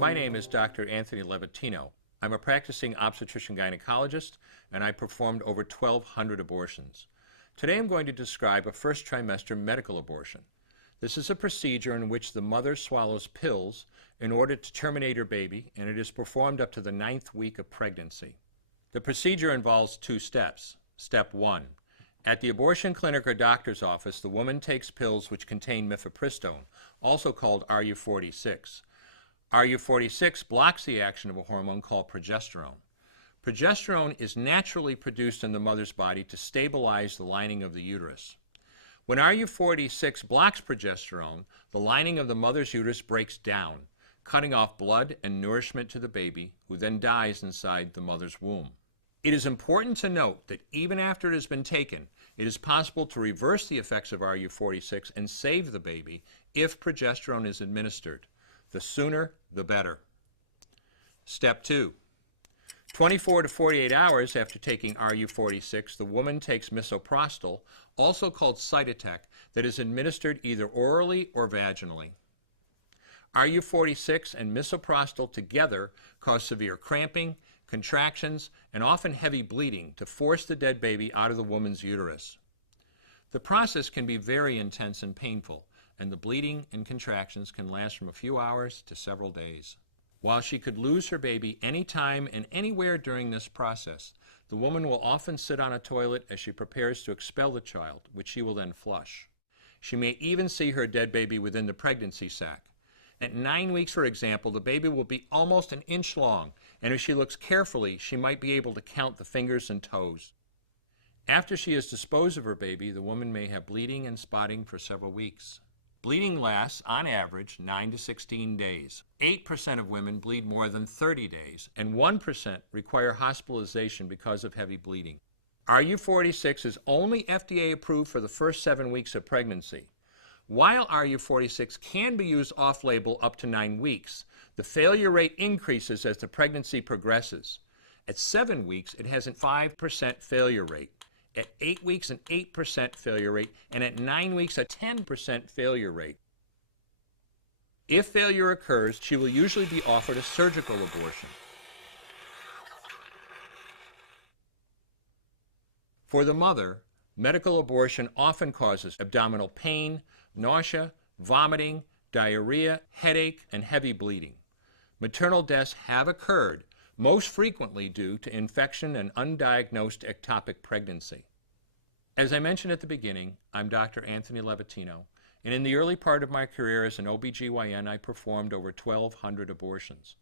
My name is Dr. Anthony Levatino. I'm a practicing obstetrician-gynecologist, and I performed over 1,200 abortions. Today I'm going to describe a first trimester medical abortion. This is a procedure in which the mother swallows pills in order to terminate her baby, and it is performed up to the 9th week of pregnancy. The procedure involves 2 steps. Step 1. At the abortion clinic or doctor's office, the woman takes pills which contain mifepristone, also called RU46. RU46 blocks the action of a hormone called progesterone. Progesterone is naturally produced in the mother's body to stabilize the lining of the uterus. When RU46 blocks progesterone, the lining of the mother's uterus breaks down, cutting off blood and nourishment to the baby, who then dies inside the mother's womb. It is important to note that even after it has been taken, it is possible to reverse the effects of RU46 and save the baby if progesterone is administered. The sooner, the better. Step 2. 24 to 48 hours after taking RU46, the woman takes misoprostol, also called Cytotec, that is administered either orally or vaginally. RU46 and misoprostol together cause severe cramping, contractions, and often heavy bleeding to force the dead baby out of the woman's uterus. The process can be very intense and painful, and the bleeding and contractions can last from a few hours to several days. While she could lose her baby anytime and anywhere during this process, the woman will often sit on a toilet as she prepares to expel the child, which she will then flush. She may even see her dead baby within the pregnancy sac. At 9 weeks, for example, the baby will be almost an inch long, and if she looks carefully, she might be able to count the fingers and toes. After she has disposed of her baby, the woman may have bleeding and spotting for several weeks. Bleeding lasts, on average, 9 to 16 days. 8% of women bleed more than 30 days, and 1% require hospitalization because of heavy bleeding. RU46 is only FDA approved for the first 7 weeks of pregnancy. While RU46 can be used off-label up to 9 weeks, the failure rate increases as the pregnancy progresses. At 7 weeks, it has a 5% failure rate. At 8 weeks, an 8% failure rate, and at 9 weeks, a 10% failure rate. If failure occurs, she will usually be offered a surgical abortion. For the mother, medical abortion often causes abdominal pain, nausea, vomiting, diarrhea, headache, and heavy bleeding. Maternal deaths have occurred, most frequently due to infection and undiagnosed ectopic pregnancy. As I mentioned at the beginning, I'm Dr. Anthony Levatino, and in the early part of my career as an OBGYN, I performed over 1,200 abortions.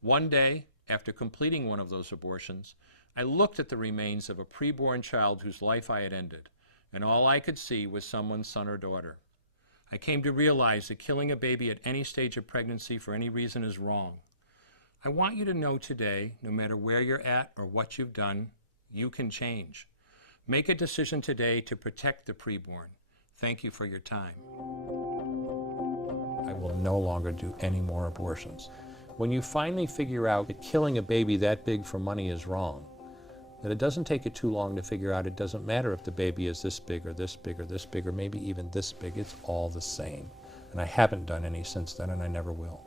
One day, after completing one of those abortions, I looked at the remains of a preborn child whose life I had ended, and all I could see was someone's son or daughter. I came to realize that killing a baby at any stage of pregnancy for any reason is wrong. I want you to know today, no matter where you're at or what you've done, you can change. Make a decision today to protect the preborn. Thank you for your time. I will no longer do any more abortions. When you finally figure out that killing a baby that big for money is wrong, that it doesn't take you too long to figure out it doesn't matter if the baby is this big or this big or this big or maybe even this big, it's all the same. And I haven't done any since then, and I never will.